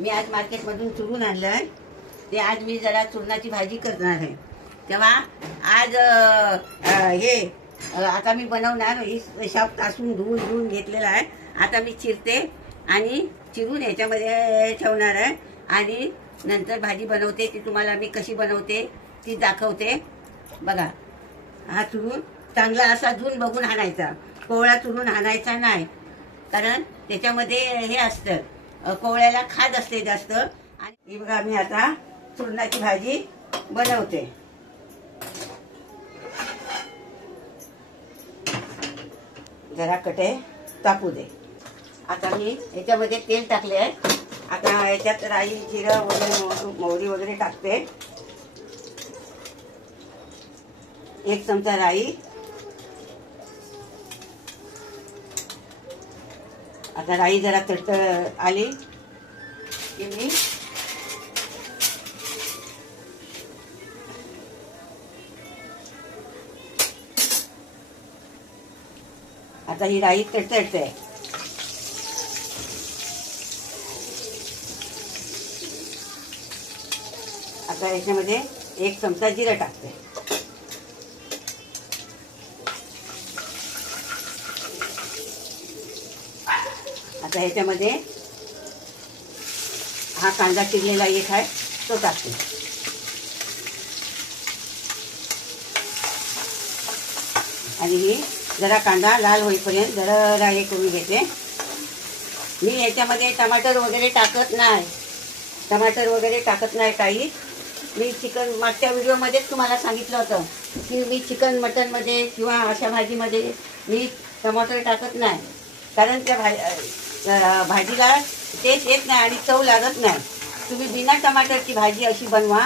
मी आज मार्केटमधून चुरून आणलंय ते आज मी जरा चुरणाची भाजी करणार आहे। तेव्हा आज आता मी बनवणार ही शाप तासून धुवून घेतलेला आहे। आता मी चिरते आणि चिरून ह्याच्यामध्ये ठेवणार आहे आणि नंतर भाजी बनवते ती तुम्हाला मी कशी बनवते ती दाखवते। बघा, हा चुरून चांगला असा धुवून बघून आणायचा, कोवळा चुरून आणायचा नाही, कारण त्याच्यामध्ये हे असतं, कोवळ्याला खाद असते जास्त। आणि ही बघा मी आता चुरणाची भाजी बनवते। जरा कटे तापू दे। आता मी याच्यामध्ये तेल टाकले आहे। आता याच्यात राई, जिरं वगैरे, मोहरी वगैरे टाकते। 1 चमचा राई, आता राई जरा तडतड आली की मी आता ही राई तडतडते। आता याच्यामध्ये 1 चमचा जिरं टाकते। आता ह्याच्यामध्ये हा कांदा चिरलेला एक आहे तो टाकते। आणि ही जरा कांदा लाल होईपर्यंत जरा हे करून घेते। मी ह्याच्यामध्ये टमाटर वगैरे टाकत नाही काही। मी चिकन मागच्या व्हिडिओमध्येच तुम्हाला सांगितलं होतं की मी चिकन मटनमध्ये किंवा अशा भाजीमध्ये मी टमाटर टाकत नाही, कारण त्या भाजीला टेस्ट येत नाही आणि चव लागत नाही। तुम्ही बिना टमाटरची भाजी अशी बनवा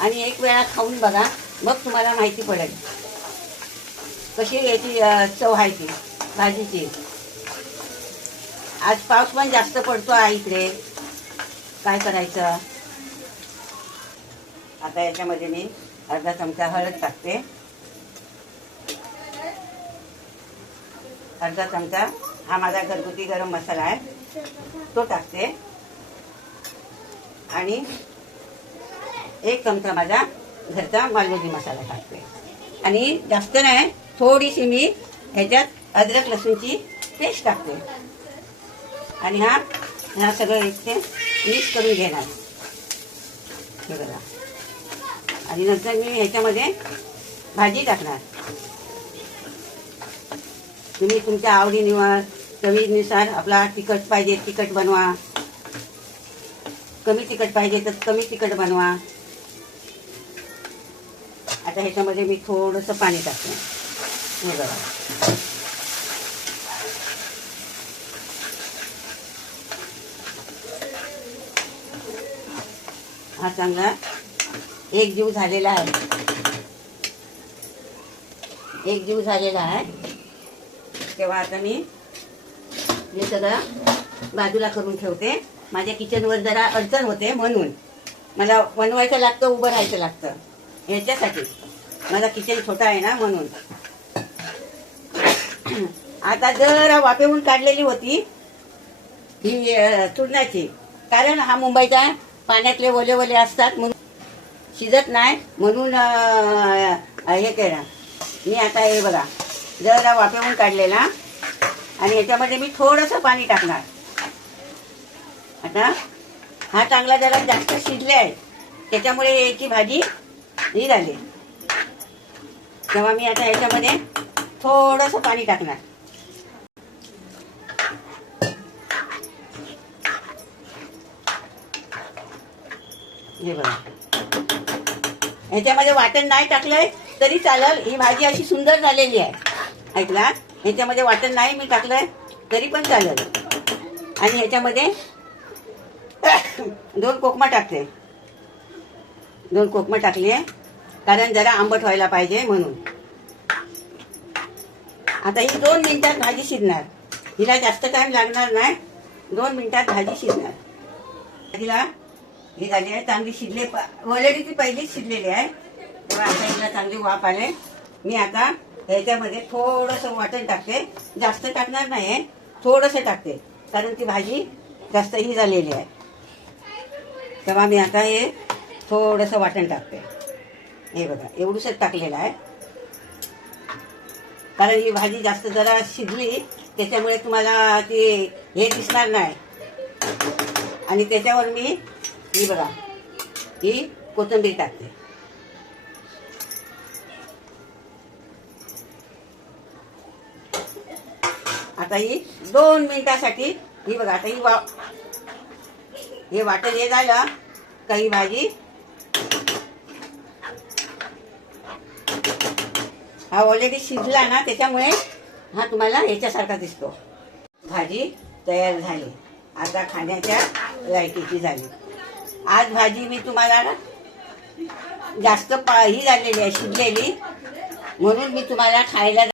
आणि एक वेळा खाऊन बघा, मग तुम्हाला माहिती पडेल कशी याची चव आहे ती भाजीची। आज पाऊस पण जास्त पडतो आहे इकडे, काय करायचं। आता याच्यामध्ये मी अर्धा चमचा हळद टाकते, अर्धा चमचा हा माझा घरगुती गरम मसाला आहे तो टाकते, आणि 1 चमचा माझा घरचा मालवणी मसाला टाकते। आणि जास्त नाही, थोडीशी मी ह्याच्यात अद्रक लसूणची पेस्ट टाकते आणि हा सगळं इथे मिक्स करून घेणार हे बघा। आणि नंतर मी ह्याच्यामध्ये भाजी टाकणार। तुम्ही तुमच्या आवडीनुसार, चवीनुसार आपला तिखट पाहिजे तिखट बनवा, कमी तिखट पाहिजे तर कमी तिखट बनवा। आता ह्याच्यामध्ये मी थोडंसं पाणी टाकते हे बघा। हा चांगला एकजीव झालेला आहे, तेव्हा आता मी हे सगळं बाजूला करून ठेवते। माझ्या किचनवर जरा अडचण होते म्हणून मला बनवायचं लागतं, उभं राहायचं लागतं, ह्याच्यासाठी माझा किचन छोटा आहे ना म्हणून। आता जरा वाफेहून काढलेली होती ही चुरणाची, कारण हा मुंबईचा पाण्यातले ओले असतात म्हणून शिजत नाही, म्हणून हे केलं मी। आता हे बघा जरा वाफेहून काढलेला आणि ह्याच्यामध्ये मी थोडंसं पाणी टाकणार। आता हा चांगला जरा जास्त शिजले आहे, त्याच्यामुळे याची भाजी ही झाली। तेव्हा मी आता ह्याच्यामध्ये थोडंसं पाणी टाकणार। हे बघा, ह्याच्यामध्ये वाटण नाही टाकलंय तरी चालेल, ही भाजी अशी सुंदर झालेली आहे। ऐकला, ह्याच्यामध्ये वाटण नाही मी टाकलंय तरी पण चालेल। आणि ह्याच्यामध्ये 2 कोकमा टाकते, 2 कोकमा टाकली आहे कारण जरा आंबट व्हायला पाहिजे म्हणून। आता ही 2 मिनिटात भाजी शिजणार, हिला जास्त टाइम लागणार नाही, 2 मिनिटात भाजी शिजणार। भाजीला ही झाली आहे चांगली शिजले, ऑलरेडी ती पहिलीच शिजलेली आहे, तेव्हा आता हिला चांगली वाफ आले। मी आता ह्याच्यामध्ये थोडंसं वाटण टाकते, जास्त टाकणार नाही, थोडंसं टाकते कारण ती भाजी जास्त ही झालेली आहे। तेव्हा मी आता हे थोडंसं वाटण टाकते. हे बघा एवढंसंच टाकलेलं आहे, कारण ही भाजी जास्त जरा शिजली त्याच्यामुळे तुम्हाला ती हे दिसणार नाही. आणि त्याच्यावर मी ही बघा ही कोथिंबीर टाकते. आता ही 2 मिनिटासाठी ही बघा आता हे वाटण हे झालं का ही भाजी हा ऑलरेडी शिजला ना, त्याच्यामुळे हा तुम्हाला ह्याच्यासारखा दिसतो. भाजी तयार झाली, आता खाण्याच्या लायकीची झाली. आज भाजी मी तुम्हाला ना जास्त ही झालेली आहे, शिजलेली, म्हणून मी तुम्हाला खायला